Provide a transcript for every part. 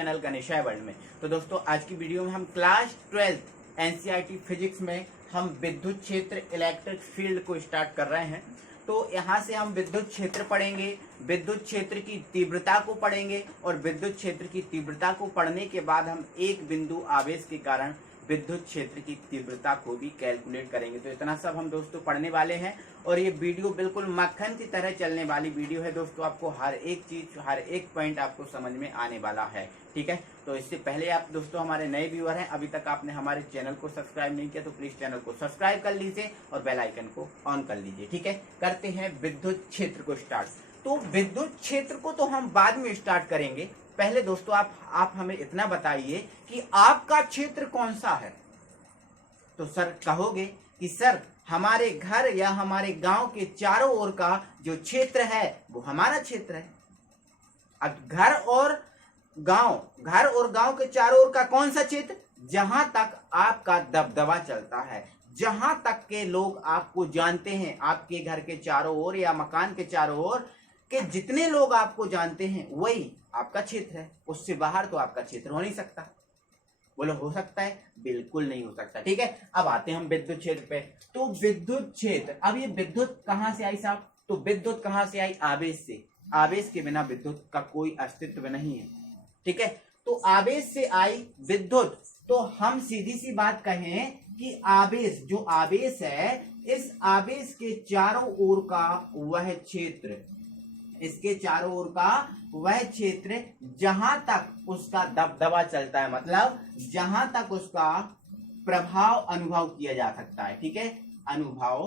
Channel गणेशाय world में। तो दोस्तों आज की वीडियो में हम क्लास 12 एनसीईआरटी फिजिक्स में हम विद्युत क्षेत्र इलेक्ट्रिक फील्ड को स्टार्ट कर रहे हैं। तो यहाँ से हम विद्युत क्षेत्र पढ़ेंगे, विद्युत क्षेत्र की तीव्रता को पढ़ेंगे और विद्युत क्षेत्र की तीव्रता को पढ़ने के बाद हम एक बिंदु आवेश के कारण विद्युत क्षेत्र की तीव्रता को भी कैलकुलेट करेंगे। तो इतना सब हम दोस्तों पढ़ने वाले हैं और ये वीडियो बिल्कुल मक्खन की तरह चलने वाली वीडियो है दोस्तों। आपको हर एक चीज, हर एक पॉइंट आपको समझ में आने वाला है, ठीक है। तो इससे पहले आप दोस्तों हमारे नए व्यूअर हैं, अभी तक आपने हमारे चैनल को सब्सक्राइब नहीं किया तो प्लीज चैनल को सब्सक्राइब कर लीजिए और बेल आइकन को ऑन कर लीजिए, ठीक है। करते हैं विद्युत क्षेत्र को स्टार्ट। तो विद्युत क्षेत्र को तो हम बाद में स्टार्ट करेंगे, पहले दोस्तों आप हमें इतना बताइए कि आपका क्षेत्र कौन सा है। तो सर कहोगे कि सर हमारे घर या हमारे गांव के चारों ओर का जो क्षेत्र है वो हमारा क्षेत्र है। अब घर और गांव के चारों ओर का कौन सा क्षेत्र, जहां तक आपका दबदबा चलता है, जहां तक के लोग आपको जानते हैं, आपके घर के चारों ओर या मकान के चारों ओर के जितने लोग आपको जानते हैं वही आपका क्षेत्र है। उससे बाहर तो आपका क्षेत्र हो नहीं सकता। बोलो हो सकता है? बिल्कुल नहीं हो सकता, ठीक है। अब आते हैं हम विद्युत क्षेत्र पे। तो विद्युत क्षेत्र, अब ये विद्युत कहां से आई साहब? तो विद्युत कहां से आई? आवेश से। आवेश के बिना विद्युत का कोई अस्तित्व नहीं है, ठीक है। तो आवेश से आई विद्युत। तो हम सीधी सी बात कहें कि आवेश, जो आवेश है, इस आवेश के चारों ओर का वह क्षेत्र, इसके चारों ओर का वह क्षेत्र जहां तक उसका दबदबा चलता है, मतलब जहां तक उसका प्रभाव अनुभव किया जा सकता है, ठीक है। अनुभव,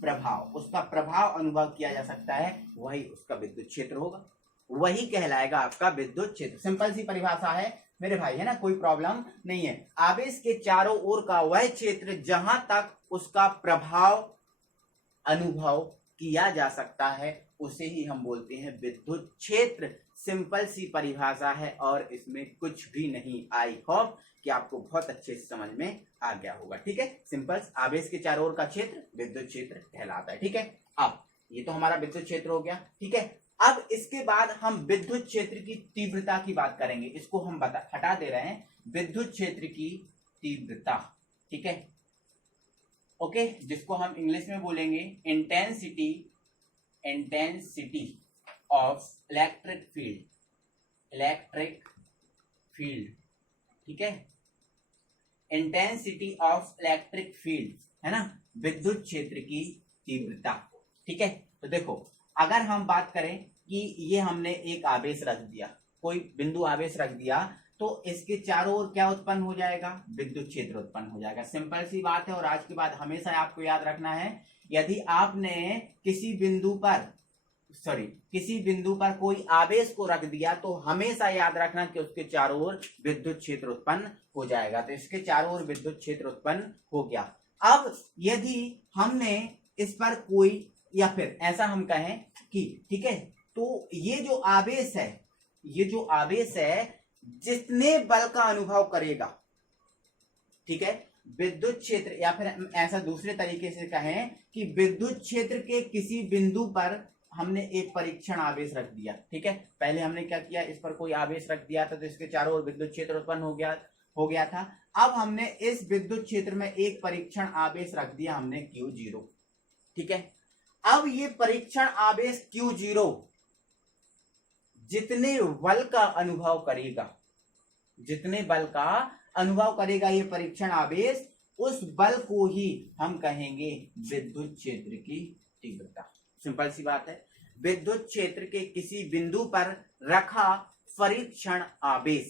प्रभाव, उसका प्रभाव अनुभव किया जा सकता है, वही उसका विद्युत क्षेत्र होगा, वही कहलाएगा आपका विद्युत क्षेत्र। सिंपल सी परिभाषा है मेरे भाई, है ना, कोई प्रॉब्लम नहीं है। आवेश के चारों ओर का वह क्षेत्र जहां तक उसका प्रभाव अनुभव किया जा सकता है उसे ही हम बोलते हैं विद्युत क्षेत्र। सिंपल सी परिभाषा है और इसमें कुछ भी नहीं। आई होप कि आपको बहुत अच्छे से समझ में आ गया होगा, ठीक है। सिंपल, आवेश के चारों ओर का क्षेत्र विद्युत क्षेत्र कहलाता है, ठीक है। अब ये तो हमारा विद्युत क्षेत्र हो गया, ठीक है। अब इसके बाद हम विद्युत क्षेत्र की तीव्रता की बात करेंगे। इसको हम हटा दे रहे हैं, विद्युत क्षेत्र की तीव्रता, ठीक है, ओके, जिसको हम इंग्लिश में बोलेंगे इंटेंसिटी ऑफ इलेक्ट्रिक फील्ड, ठीक है। इंटेंसिटी ऑफ इलेक्ट्रिक फील्ड, है ना, विद्युत क्षेत्र की तीव्रता, ठीक है। तो देखो, अगर हम बात करें कि ये हमने एक आवेश रख दिया, कोई बिंदु आवेश रख दिया, तो इसके चारों ओर क्या उत्पन्न हो जाएगा? विद्युत क्षेत्र उत्पन्न हो जाएगा। सिंपल सी बात है। और आज के बाद हमेशा आपको याद रखना है, यदि आपने किसी बिंदु पर कोई आवेश को रख दिया तो हमेशा याद रखना कि उसके चारों ओर विद्युत क्षेत्र उत्पन्न हो जाएगा। तो इसके चारों ओर विद्युत क्षेत्र उत्पन्न हो गया। अब यदि हमने इस पर कोई, या फिर ऐसा हम कहें कि, ठीक है, तो ये जो आवेश है जितने बल का अनुभव करेगा, ठीक है, विद्युत क्षेत्र, या फिर ऐसा दूसरे तरीके से कहें कि विद्युत क्षेत्र के किसी बिंदु पर हमने एक परीक्षण आवेश रख दिया, ठीक है। पहले हमने क्या किया, इस पर कोई आवेश रख दिया था तो इसके चारों ओर विद्युत क्षेत्र उत्पन्न हो गया था। अब हमने इस विद्युत क्षेत्र में एक परीक्षण आवेश रख दिया, हमने Q0, ठीक है। अब ये परीक्षण आवेश Q0 जितने बल का अनुभव करेगा ये परीक्षण आवेश, उस बल को ही हम कहेंगे विद्युत क्षेत्र की तीव्रता। सिंपल सी बात है। विद्युत क्षेत्र के किसी बिंदु पर रखा परीक्षण आवेश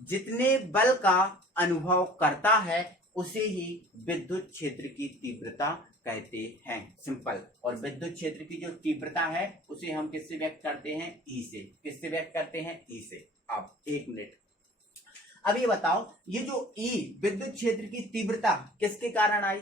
जितने बल का अनुभव करता है उसे ही विद्युत क्षेत्र की तीव्रता कहते हैं। सिंपल। और विद्युत क्षेत्र की जो तीव्रता है उसे हम किससे व्यक्त करते हैं? ई से। किससे व्यक्त करते हैं? ई से। अब एक मिनट, अब ये बताओ, ये जो ई विद्युत क्षेत्र की तीव्रता किसके कारण आई?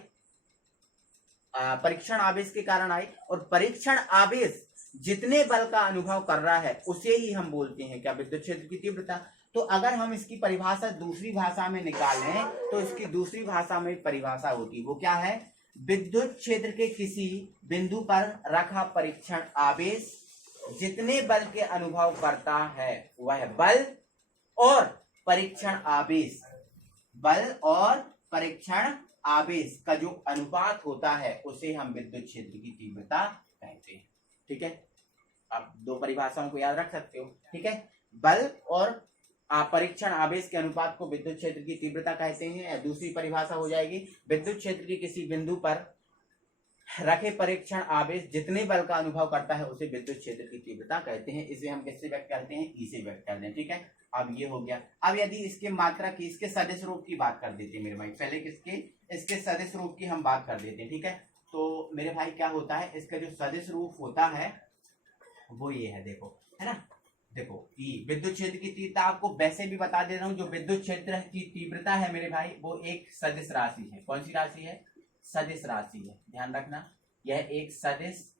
परीक्षण आवेश के कारण आई। और परीक्षण आवेश जितने बल का अनुभव कर रहा है उसे ही हम बोलते हैं क्या? विद्युत क्षेत्र की तीव्रता। तो अगर हम इसकी परिभाषा दूसरी भाषा में निकालें तो इसकी दूसरी भाषा में परिभाषा होती, वो क्या है? विद्युत क्षेत्र के किसी बिंदु पर रखा परीक्षण आवेश जितने बल के अनुभव करता है वह बल और परीक्षण आवेश, बल और परीक्षण आवेश का जो अनुपात होता है उसे हम विद्युत क्षेत्र की तीव्रता कहते हैं। ठीक है, आप दो परिभाषाओं को याद रख सकते हो। ठीक है, बल और परीक्षण आवेश के अनुपात को विद्युत क्षेत्र की तीव्रता कहते हैं। दूसरी परिभाषा हो जाएगी, विद्युत क्षेत्र के किसी बिंदु पर रखे परीक्षण आवेश जितने बल का अनुभव करता है उसे विद्युत क्षेत्र की तीव्रता कहते हैं। इसे हम किससे व्यक्त करते हैं? ई से व्यक्त करते हैं। ठीक है, अब ये हो गया। अब यदि इसके मात्रा की, इसके सदिश रूप की बात कर देते हैं मेरे भाई, पहले किसके, इसके सदिश रूप की हम बात कर देते हैं। ठीक है, तो मेरे भाई क्या होता है, इसका जो सदिश रूप होता है वो ये है, देखो, है ना, देखो ई विद्युत क्षेत्र की तीव्रता आपको वैसे भी बता दे रहा हूं, जो विद्युत क्षेत्र की तीव्रता है मेरे भाई वो एक सदिश राशि है। कौन सी राशि है? सदिश राशि है, ध्यान रखना, यह एक सदिश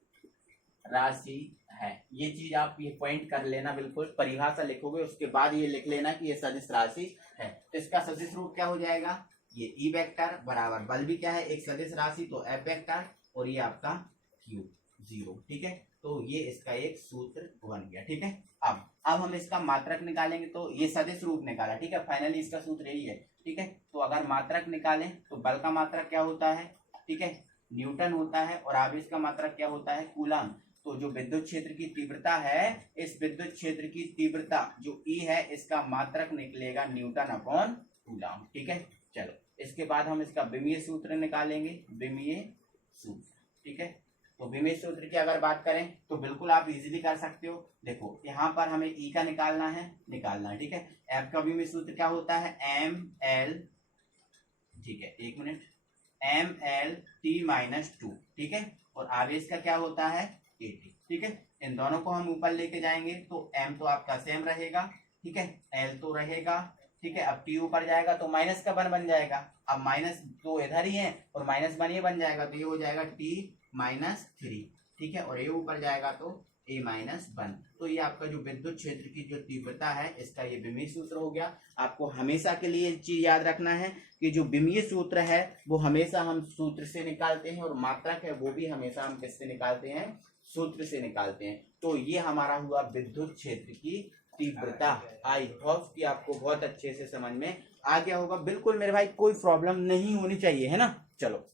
राशि है। ये चीज आप ये पॉइंट कर लेना, बिल्कुल परिभाषा लिखोगे उसके बाद ये लिख लेना कि ये सदिश राशि है। तो इसका सदिश रूप क्या हो जाएगा? ये ई वेक्टर बराबर बल भी क्या है, एक सदिश राशि, तो एफ वेक्टर, और ये आपका क्यू जीरो। ठीक है, तो ये इसका एक सूत्र बन गया। ठीक है, अब हम इसका मात्रक निकालेंगे, तो ये सदिश रूप निकाला। ठीक है, फाइनली इसका सूत्र यही है। ठीक है, तो अगर मात्रक निकालें तो बल का मात्रक क्या होता है? ठीक है, न्यूटन होता है, और आवेश का मात्रक क्या होता है? कूलम। तो जो विद्युत क्षेत्र की तीव्रता है, इस विद्युत क्षेत्र की तीव्रता जो ई है, इसका मात्रक निकलेगा न्यूटन अपॉन कूलम। ठीक है, चलो इसके बाद हम इसका विमीय सूत्र निकालेंगे, विमीय सूत्र। ठीक है, तो विमीय सूत्र की अगर बात करें तो बिल्कुल आप इजीली कर सकते हो। देखो यहाँ पर हमें ई का निकालना है। ठीक है, एफ का विमीय सूत्र क्या होता है? एम एल, ठीक है, एक minute, M L T minus two. ठीक है, और आवेश का क्या होता है? A T. ठीक है, इन दोनों को हम ऊपर लेके जाएंगे तो एम तो आपका सेम रहेगा। ठीक है, एल तो रहेगा। ठीक है, अब टी ऊपर जाएगा तो माइनस का वन बन जाएगा। अब माइनस तो इधर ही है और माइनस वन ये बन जाएगा, तो ये हो जाएगा टी माइनस थ्री। ठीक है, और ये ऊपर जाएगा तो ए माइनस वन। तो ये आपका जो विद्युत क्षेत्र की जो तीव्रता है, इसका ये विमीय सूत्र हो गया। आपको हमेशा के लिए चीज याद रखना है कि जो विमीय सूत्र है वो हमेशा हम सूत्र से निकालते हैं, और मात्रक है वो भी हमेशा हम किससे निकालते हैं? सूत्र से निकालते हैं। तो ये हमारा हुआ विद्युत क्षेत्र की तीव्रता। आई होप कि आपको बहुत अच्छे से समझ में आ गया होगा। बिल्कुल मेरे भाई कोई प्रॉब्लम नहीं होनी चाहिए, है ना। चलो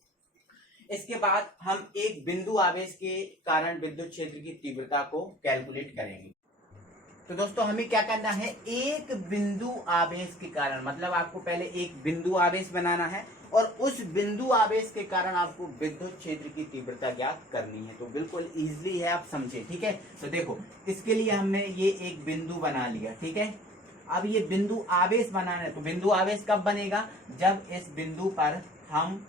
इसके बाद हम एक बिंदु आवेश के कारण विद्युत क्षेत्र की तीव्रता को कैलकुलेट करेंगे। तो दोस्तों हमें क्या करना है, एक बिंदु आवेश के कारण, मतलब आपको पहले एक बिंदु आवेश बनाना है और उस बिंदु आवेश के कारण आपको विद्युत क्षेत्र की तीव्रता ज्ञात करनी है। तो बिल्कुल इजीली है, आप समझे। ठीक है, तो देखो इसके लिए हमने ये एक बिंदु बना लिया। ठीक है, अब ये बिंदु आवेश बनाना है, तो बिंदु आवेश कब बनेगा? जब इस बिंदु पर हम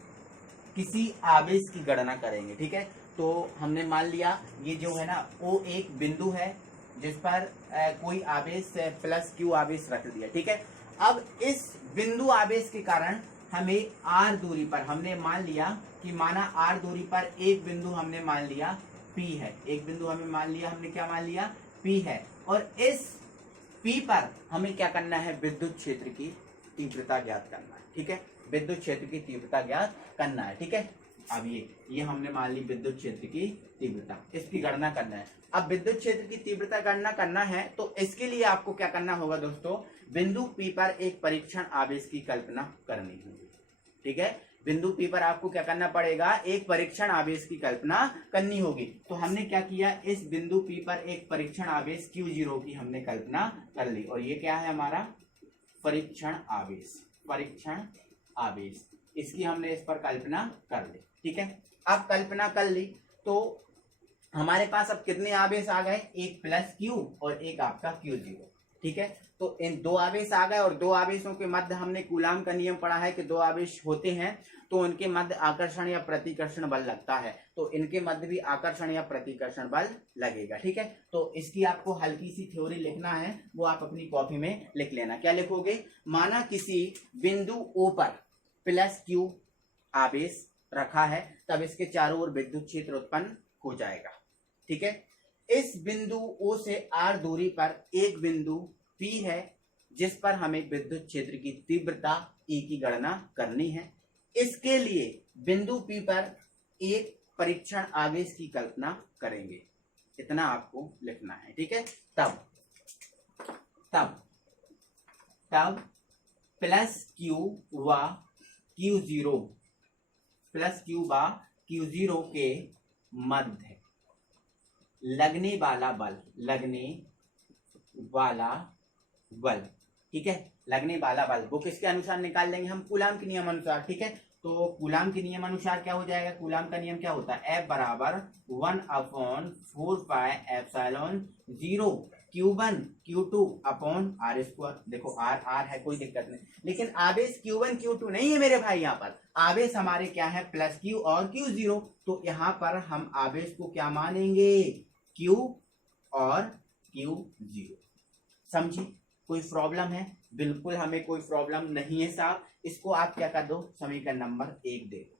किसी आवेश की गणना करेंगे। ठीक है, तो हमने मान लिया ये जो है ना वो एक बिंदु है जिस पर कोई आवेश प्लस क्यू आवेश रख दिया। ठीक है, अब इस बिंदु आवेश के कारण हमें आर दूरी पर, हमने मान लिया कि माना आर दूरी पर एक बिंदु हमने मान लिया पी है, एक बिंदु हमें मान लिया, हमने क्या मान लिया? पी है, और इस पी पर हमें क्या करना है? विद्युत क्षेत्र की तीव्रता ज्ञात करना है। ठीक है, विद्युत क्षेत्र की तीव्रता ज्ञात करना है। ठीक है, अब ये हमने मान ली विद्युत क्षेत्र की तीव्रता, इसकी गणना करना है। अब विद्युत क्षेत्र की तीव्रता गणना करना है तो इसके लिए आपको क्या करना होगा दोस्तों? बिंदु पी पर एक परीक्षण आवेश की कल्पना करनी होगी। ठीक है, बिंदु पी पर आपको क्या करना पड़ेगा? एक परीक्षण आवेश की कल्पना करनी होगी। तो हमने क्या किया, इस बिंदु पी पर एक परीक्षण आवेश Q0 की हमने कल्पना कर ली, और ये क्या है हमारा? परीक्षण आवेश, परीक्षण आवेश, इसकी हमने इस पर कल्पना कर ली। ठीक है, अब कल्पना कर ली तो हमारे पास अब कितने आवेश आ गए? एक प्लस क्यू और एक आपका Q0। ठीक है, तो इन दो आवेश आ गए, और दो आवेशों के मध्य हमने कूलाम का नियम पढ़ा है कि दो आवेश होते हैं तो उनके मध्य आकर्षण या प्रतिकर्षण बल लगता है, तो इनके मध्य भी आकर्षण या प्रतिकर्षण बल लगेगा। ठीक है, तो इसकी आपको हल्की सी थ्योरी लिखना है, वो आप अपनी कॉपी में लिख लेना। क्या लिखोगे? माना किसी बिंदु ओ पर प्लस क्यू आवेश रखा है, तब इसके चारों ओर विद्युत क्षेत्र उत्पन्न हो जाएगा। ठीक है, इस बिंदु O से R दूरी पर एक बिंदु P है जिस पर हमें विद्युत क्षेत्र की तीव्रता E की गणना करनी है। इसके लिए बिंदु P पर एक परीक्षण आवेश की कल्पना करेंगे, इतना आपको लिखना है। ठीक है, तब तब प्लस क्यू व क्यू जीरो, प्लस क्यू व क्यू जीरो के मध्य लगने वाला बल, लगने वाला बल, ठीक है, लगने वाला बल वो किसके अनुसार निकाल लेंगे हम, कूलाम के नियम अनुसार, ठीक है। तो कूलाम के नियम अनुसार क्या हो जाएगा, कूलाम का नियम क्या होता है, F बराबर 1/4πε0 Q1 Q2 upon R square. देखो आर आर है, कोई दिक्कत नहीं, लेकिन आवेश Q1 Q2 नहीं है मेरे भाई, यहाँ पर आवेश हमारे क्या है, प्लस Q और Q0। तो यहाँ पर हम आवेश को क्या मानेंगे, Q और Q0। समझिए, कोई प्रॉब्लम है, बिल्कुल हमें कोई प्रॉब्लम नहीं है साहब। इसको आप क्या कर दो, समीकरण नंबर 1 दे दो,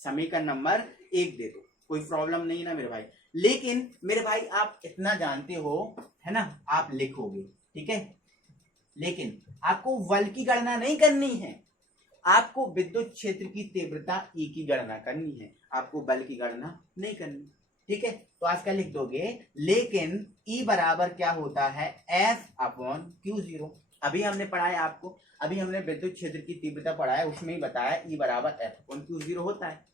समीकरण नंबर 1 दे दो, कोई प्रॉब्लम नहीं ना मेरे भाई। लेकिन मेरे भाई आप इतना जानते हो है ना, आप लिखोगे, ठीक है, लेकिन आपको बल की गणना नहीं करनी है, आपको विद्युत क्षेत्र की तीव्रता E की गणना करनी है, आपको बल की गणना नहीं करनी, ठीक है। तो आज क्या लिख दोगे, लेकिन E बराबर क्या होता है, F/Q0। अभी हमने पढ़ा है आपको, अभी हमने विद्युत क्षेत्र की तीव्रता पढ़ा है, उसमें ही बताया E बराबर F/Q0 होता है,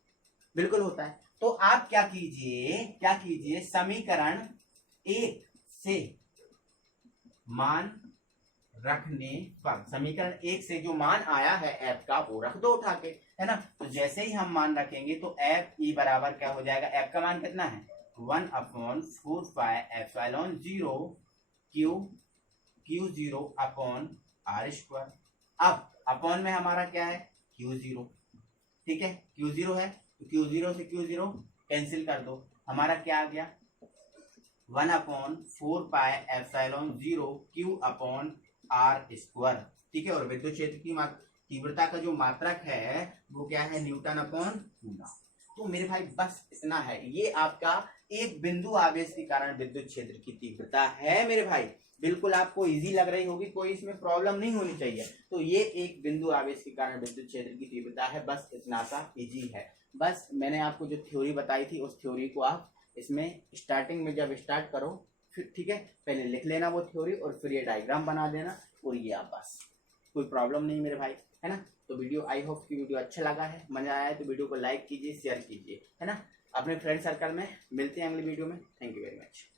बिल्कुल होता है। तो आप क्या कीजिए, समीकरण 1 से मान रखने पर, समीकरण 1 से जो मान आया है F का वो रख दो उठा के, है ना। तो जैसे ही हम मान रखेंगे तो F E बराबर क्या हो जाएगा, F का मान कितना है, 1/4πε0 Q0 अपॉन आर स्क्वायर। अब अपॉन में हमारा क्या है, Q0, ठीक है, Q0 है तो Q0 से Q0 कैंसिल कर दो, हमारा क्या आ गया, 1/4πε0 Q अपॉन आर स्क्वायर, ठीक है। और विद्युत क्षेत्र की तीव्रता का जो मात्रक है वो क्या है, न्यूटन अपॉन कूलम। तो मेरे भाई बस इतना है, ये आपका एक बिंदु आवेश के कारण विद्युत क्षेत्र की तीव्रता है मेरे भाई, बिल्कुल आपको इजी लग रही होगी, कोई इसमें प्रॉब्लम नहीं होनी चाहिए। तो ये एक बिंदु आवेश के कारण विद्युत क्षेत्र की तीव्रता है, बस इतना सा इजी है। बस मैंने आपको जो थ्योरी बताई थी उस थ्योरी को आप इसमें स्टार्टिंग में जब स्टार्ट करो फिर, ठीक है, पहले लिख लेना वो थ्योरी और फिर ये डायग्राम बना देना और ये आप बस, कोई प्रॉब्लम नहीं मेरे भाई, है ना। तो वीडियो, आई होप कि वीडियो अच्छा लगा है, मजा आया है तो वीडियो को लाइक कीजिए, शेयर कीजिए, है ना, अपने फ्रेंड सर्कल में। मिलते हैं अगली वीडियो में, थैंक यू वेरी मच।